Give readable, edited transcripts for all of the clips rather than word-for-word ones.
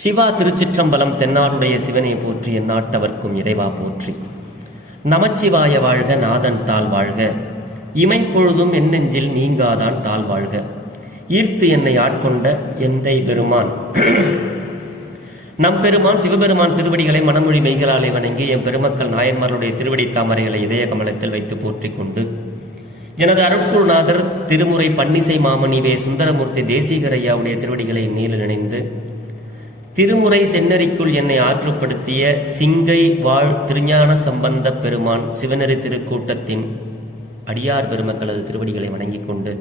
சிவா திருச்சிற்றம்பலம் தென்னாடுடைய சிவனை போற்றி எந்நாட்டவர்க்கும் இறைவா போற்றி. நமச்சிவாய வாழ்க, நாதன் தாழ் வாழ்க, இமைப்பொழுதும் என் நெஞ்சில் நீங்காதான் தாழ் வாழ்க, ஈர்த்து என்னை ஆட்கொண்ட எந்தை பெருமான் நம் பெருமான் சிவபெருமான் திருவடிகளை மனமொழி மெய்களாலே வணங்கி என் பெருமக்கள் நாயன்மாருடைய திருவடி தாமரைகளை இதய கமலத்தில் வைத்து போற்றிக் கொண்டு எனது அருட்குருநாதர் திருமுறை பன்னிசை மாமணிவே சுந்தரமூர்த்தி தேசிகரையாவுடைய திருவடிகளை நீல நினைந்து திருமுறை சென்னறிக்குள் என்னை ஆற்றுப்படுத்திய சிங்கை வாழ் திருஞான சம்பந்த பெருமான் சிவனெறி திருக்கூட்டத்தின் அடியார் பெருமக்களது திருவடிகளை வணங்கிக் கொண்டு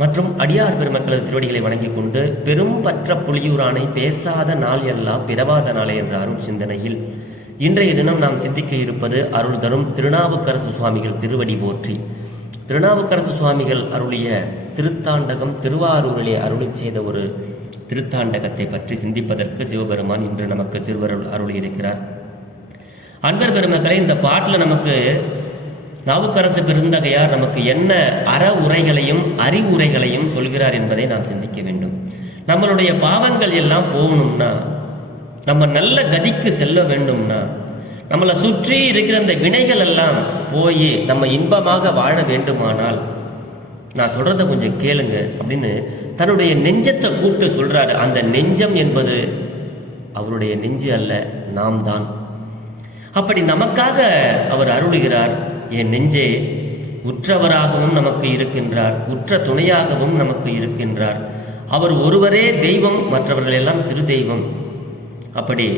மற்றும் அடியார் பெருமக்களது திருவடிகளை வணங்கிக் கொண்டு பெரும் பற்ற புலியூரானை பேசாத நாள் எல்லாம் பிறவாத நாளே என்ற அருள் சிந்தனையில் இன்றைய தினம் நாம் சிந்திக்க இருப்பது அருள் தரும் திருநாவுக்கரசு சுவாமிகள் திருவடி போற்றி. திருநாவுக்கரசு சுவாமிகள் அருளிய திருத்தாண்டகம் திருவாரூரிலே அருளி செய்த ஒரு திருத்தாண்டகத்தை பற்றி சிந்திப்பதற்கு சிவபெருமான் இன்று நமக்கு திருவருள் அருளி இருக்கிறார். அன்பர் பெருமக்களை, இந்த பாட்டில் நமக்கு நாவுக்கரசு பெருந்தகையார் நமக்கு என்ன அற உரைகளையும் அறிவுரைகளையும் சொல்கிறார் என்பதை நாம் சிந்திக்க வேண்டும். நம்மளுடைய பாவங்கள் எல்லாம் போகணும்னா, நம்ம நல்ல கதிக்கு செல்ல வேண்டும்னா, நம்மளை சுற்றி இருக்கிற அந்த வினைகள் எல்லாம் போய் நம்ம இன்பமாக வாழ வேண்டுமானால் நான் சொல்றத கொஞ்சம் கேளுங்க அப்படின்னு தன்னுடைய நெஞ்சத்தை கூப்பிட்டு சொல்றாரு. அந்த நெஞ்சம் என்பது அவருடைய நெஞ்சு அல்ல, நாம் தான். அப்படி நமக்காக அவர் அருளுகிறார். என் நெஞ்சே, உற்றவராகவும் நமக்கு இருக்கின்றார், உற்ற துணையாகவும் நமக்கு இருக்கின்றார். அவர் ஒருவரே தெய்வம், மற்றவர்கள் எல்லாம் சிறு தெய்வம். அப்படி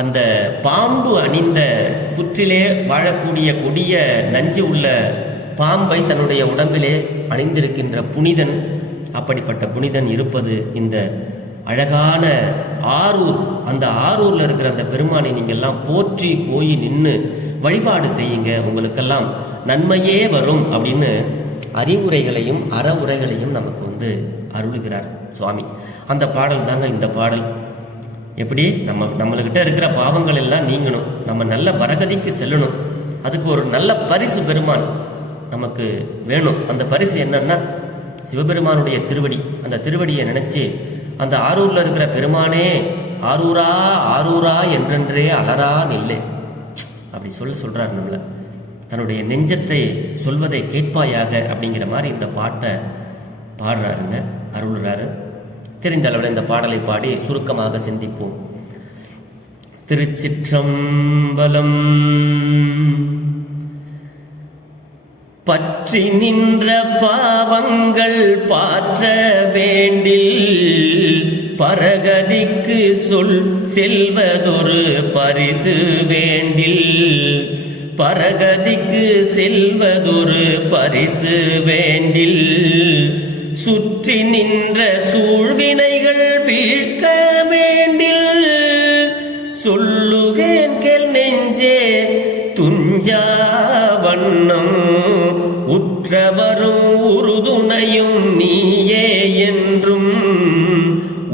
அந்த பாம்பு அணிந்த புற்றிலே வாழக்கூடிய கொடிய நஞ்சு உள்ள பாம்பை தன்னுடைய உடம்பிலே அணிந்திருக்கின்ற புனிதன், அப்படிப்பட்ட புனிதன் இருப்பது இந்த அழகான ஆரூர். அந்த ஆரூர்ல இருக்கிற அந்த பெருமானை நீங்கள் எல்லாம் போற்றி போய் நின்று வழிபாடு செய்யுங்க, உங்களுக்கெல்லாம் நன்மையே வரும் அப்படின்னு அறிவுரைகளையும் அற உரைகளையும் நமக்கு அருளுகிறார் சுவாமி. அந்த பாடல் தாங்க இந்த பாடல். எப்படி நம்மளுக்கிட்ட இருக்கிற பாவங்கள் எல்லாம் நீங்கணும், நம்ம நல்ல பரகதிக்கு செல்லணும், அதுக்கு ஒரு நல்ல பரிசு பெருமான் நமக்கு வேணும். அந்த பரிசு என்னன்னா சிவபெருமானுடைய திருவடி. அந்த திருவடியை நினைச்சு அந்த ஆரூர்ல இருக்கிற பெருமானே ஆரூரா ஆரூரா என்றென்றே அலரா நில்லே அப்படி சொல்றாரு. நம்மள தன்னுடைய நெஞ்சத்தை சொல்வதை கேட்பாயாக அப்படிங்கிற மாதிரி இந்த பாட்டை பாடுறாருங்க, அருள்றாரு. தெரிந்த அளவில் இந்த பாடலை பாடி சுருக்கமாக சிந்திப்போம். திருச்சிற்றம்பலம். பற்றி நின்ற பாவங்கள் பாற்ற வேண்டில் பரகதிக்கு செல்வதொரு பரிசு வேண்டில், பரகதிக்கு செல்வதொரு பரிசு வேண்டில், சுற்றி நின்ற சூழ்வினைகள் வீழ்க்க வேண்டில், சொல்லுகேன் கேள் நெஞ்சே துஞ்சா வண்ணம், உற்றவரும் உறுதுணையும் நீயே என்றும்,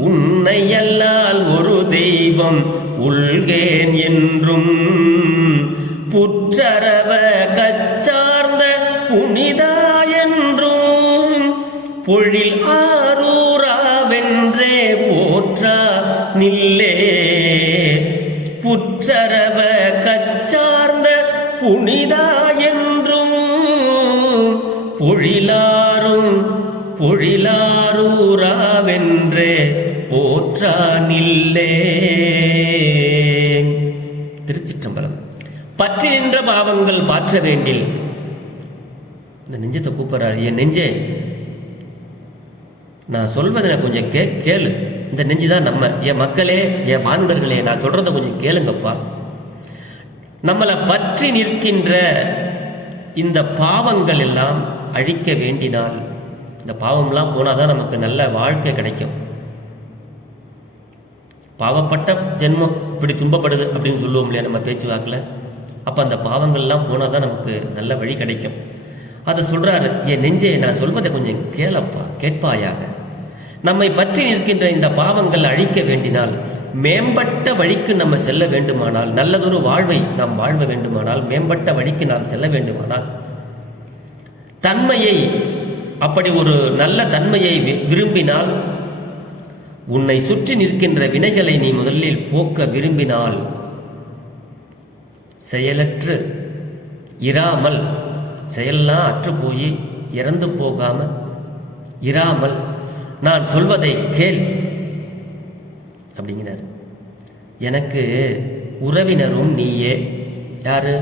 உன்னையல்லால் ஒரு தெய்வம் உள்கேன் என்றும், புற்றரவ கச்சார்ந்த புனிதா என்றும், பொழில் ஆரூராவென்றே போற்றா நில்லே, புற்றரவ கச்சார்ந்த புனிதா என்றும், பொழிலாரூராவென்றே போற்றா நில்லே. திருச்சிற்றம்பலம். பற்றி நின்ற பாவங்கள் பாற்ற வேண்டில். இந்த நெஞ்சத்தை கூப்பிடுறாரு. என் நெஞ்சே, நான் சொல்வதை கொஞ்சம் கேளு. இந்த நெஞ்சுதான் நம்ம. என் மக்களே, என் மானுடர்களே, நான் சொல்றத கொஞ்சம் கேளுங்கப்பா. நம்மளை பற்றி நிற்கின்ற இந்த பாவங்கள் எல்லாம் அழிக்க வேண்டினால், இந்த பாவம்லாம் போனாதான் நமக்கு நல்ல வாழ்க்கை கிடைக்கும். பாவப்பட்ட ஜென்மம் இப்படி துன்பப்படுது அப்படின்னு சொல்லுவோம் இல்லையா நம்ம பேச்சுவாக்கில். அப்போ அந்த பாவங்கள்லாம் போனாதான் நமக்கு நல்ல வழி கிடைக்கும். அதை சொல்றாரு. என் நெஞ்சே, நான் சொல்வதை கொஞ்சம் கேளப்பா, கேட்பாயாக. நம்மை பற்றி நிற்கின்ற இந்த பாவங்கள் அழிக்க வேண்டினால், மேம்பட்ட வழிக்கு நம்ம செல்ல வேண்டுமானால், நல்லதொரு வாழ்வை நாம் வாழ வேண்டுமானால், மேம்பட்ட வழிக்கு நாம் செல்ல வேண்டுமானால், தன்மையை அப்படி ஒரு நல்ல தன்மையை விரும்பினால் உன்னை சுற்றி நிற்கின்ற வினைகளை நீ முதலில் போக்க விரும்பினால் செயலற்று இராமல், செயல்லாம் அற்று போய் இறந்து போகாம இராமல் நான் சொல்வதை கேள் அப்படிங்கிறார். எனக்கு உறவினரும் நீயே, யாரு?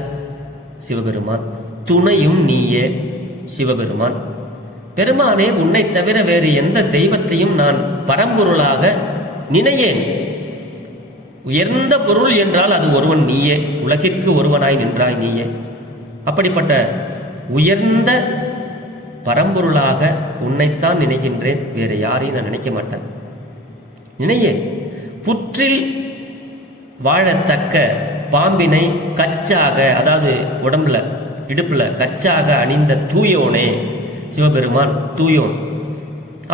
சிவபெருமான். துணையும் நீயே, சிவபெருமான். பெருமானே, உன்னை தவிர வேறு எந்த தெய்வத்தையும் நான் பரம்பொருளாக நினையேன். உயர்ந்த பொருள் என்றால் அது ஒருவன் நீயே, உலகிற்கு ஒருவனாய் நின்றாய் நீயே. அப்படிப்பட்ட உயர்ந்த பரம்பொருளாக உன்னைத்தான் நினைக்கின்றேன், வேறு யாரையும் நான் நினைக்க மாட்டேன். நினையேன். புற்றில் வாழத்தக்க பாம்பினை கச்சாக, அதாவது உடம்புல இடுப்புல கச்சாக அணிந்த தூயோனே சிவபெருமான், தூயோன்.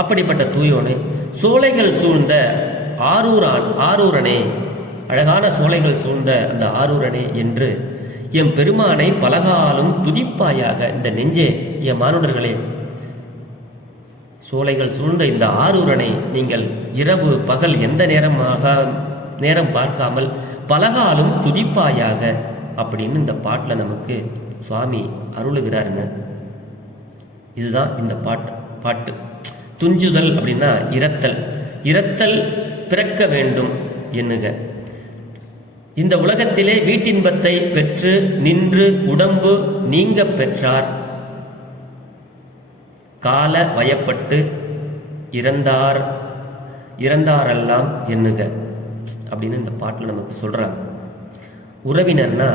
அப்படிப்பட்ட தூயோனே, சோலைகள் சூழ்ந்த ஆரூரனே, அழகான சோலைகள் சூழ்ந்த அந்த ஆரூரனே என்று எம் பெருமானை பலகாலும் துதிப்பாயாக. இந்த நெஞ்சே, என் மானுடர்களே, சோலைகள் சூழ்ந்த இந்த ஆரூரனை நீங்கள் இரவு பகல் எந்த நேரம் பார்க்காமல் பலகாலும் துதிப்பாயாக அப்படின்னு இந்த பாட்டில் நமக்கு சுவாமி அருளுகிறாருங்க. இதுதான் இந்த பாட்டு. துஞ்சுதல் அப்படின்னா இரத்தல், இரத்தல் பிறக்க வேண்டும் எண்ணுக. இந்த உலகத்திலே வீட்டின்பத்தை பெற்று நின்று உடம்பு நீங்க பெற்றார், கால வயப்பட்டு இறந்தாரெல்லாம் எண்ணுக அப்படின்னு இந்த பாட்டில் நமக்கு சொல்றாங்க. உறவினர்னா,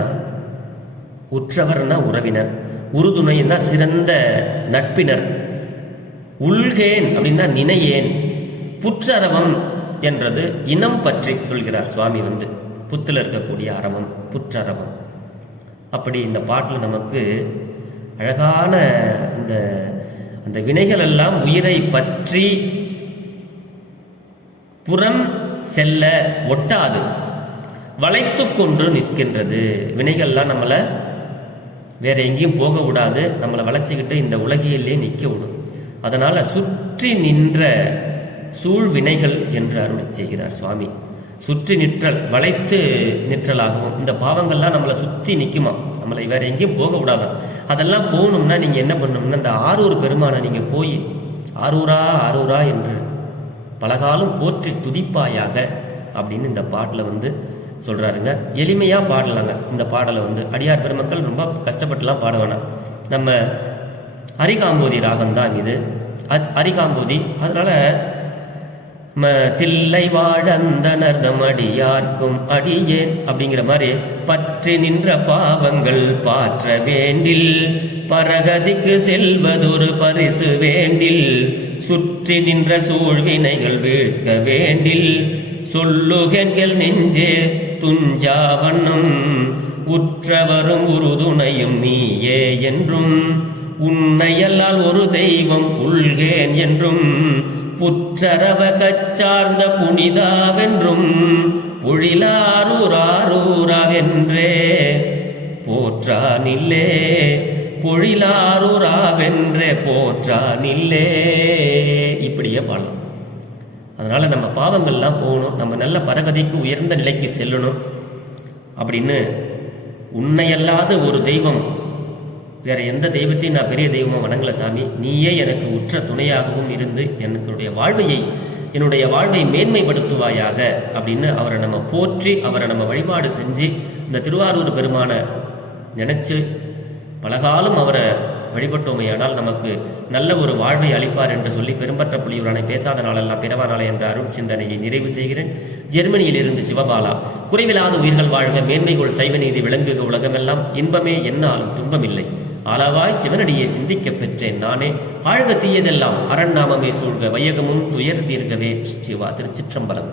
உற்றவர்னா உறவினர், உறுதுணைன்னா சிறந்த நட்பினர், உள்கேன் அப்படின்னா நினையேன், புற்றரவம் என்றது இனம் பற்றி சொல்கிறார் சுவாமி. புத்தில் இருக்கக்கூடிய அரவம், புற்றரவம். அப்படி இந்த பாட்டில் நமக்கு அழகான அந்த வினைகள் எல்லாம் உயிரை பற்றி புறம் செல்ல ஒட்டாது வளைத்து கொண்டு நிற்கின்றது. வினைகள்லாம் நம்மளை வேற எங்கேயும் போக விடாது, நம்மளை வளைச்சிக்கிட்டு இந்த உலகிலே நிற்க விடும். அதனால சுற்றி நின்ற சூழ்வினைகள் என்று அருளி செய்கிறார் சுவாமி. சுற்றி நிற்றல், வளைத்து நிற்றலாகவும். இந்த பாவங்கள்லாம் நம்மளை சுற்றி நிற்குமா, நம்மளை வேற எங்கேயும் போக விடாதான். அதெல்லாம் போகணும்னா நீங்கள் என்ன பண்ணணும்னா, இந்த ஆரூர் பெருமானை நீங்கள் போய் ஆரூரா என்று பலகாலம் போற்றி துதிப்பாயாக அப்படின்னு இந்த பாட்டில் சொல்கிறாருங்க. எளிமையாக பாடலாங்க. இந்த பாடலை அடியார் பெருமக்கள் ரொம்ப கஷ்டப்பட்டுலாம் பாட வேணாம். நம்ம அரிகாம்போதி ராகம்தான் இது, அரிகாம்போதி. அதனால தில்லை வாழந்தனர்தம் அடியார்க்கும் அடியேன் அப்படிங்கிற மாதிரி பற்றி நின்ற பாவங்கள் பாற்ற வேண்டில், பரகதிக்கு செல்வதொரு பரிசு வேண்டில், சுற்றி நின்ற சூழ்வினைகள் வீழ்க்க வேண்டில், சொல்லுகென்கள் நெஞ்சே துஞ்சாவண்ணும், உற்றவரும் உறுதுணையும் நீயே என்றும், உன்னையல்லால் ஒரு தெய்வம் உள்கேன் என்றும், புற்றரவ கச்சார்ந்த புனிதாவென்றும், பொழிலாரூராரூராவென்றே போற்றானில்லே, பொழிலாரூராவென்றே போற்றானில்லே. இப்படியே பாடலாம். அதனால நம்ம பாவங்கள்லாம் போகணும், நம்ம நல்ல பரகதிக்கு உயர்ந்த நிலைக்கு செல்லணும் அப்படின்னு, உன்னையல்லாத ஒரு தெய்வம், வேற எந்த தெய்வத்தையும் நான் பெரிய தெய்வமாக வணங்கல சாமி, நீயே எனக்கு உற்ற துணையாகவும் இருந்து என்னுடைய வாழ்வை மேன்மைப்படுத்துவாயாக அப்படின்னு அவரை நம்ம போற்றி, அவரை நம்ம வழிபாடு செஞ்சு, இந்த திருவாரூர் பெருமானை நினைச்சு பலகாலம் அவரை வழிபட்டோமையானால் நமக்கு நல்ல ஒரு வாழ்வை அளிப்பார் என்று சொல்லி, பெரும்பற்ற புலியூரானை பேசாத நாளெல்லாம் பிறவா நாளை என்ற அருள் சிந்தனையை நிறைவு செய்கிறேன். ஜெர்மனியிலிருந்து சிவபாலா. குறைவில்லாத உயிர்கள் வாழ்க, மேன்மைகள் சைவநீதி விளங்குக, உலகமெல்லாம் இன்பமே, என்னாலும் துன்பமில்லை. அளவாய் சிவனடியை சிந்திக்க பெற்றேன் நானே, ஆழ்க தீயதெல்லாம் அரண்நாமமே சூழ்க, வையகமும் துயர் தீர்கவே. சிவா. திருச்சிற்றம்பலம்.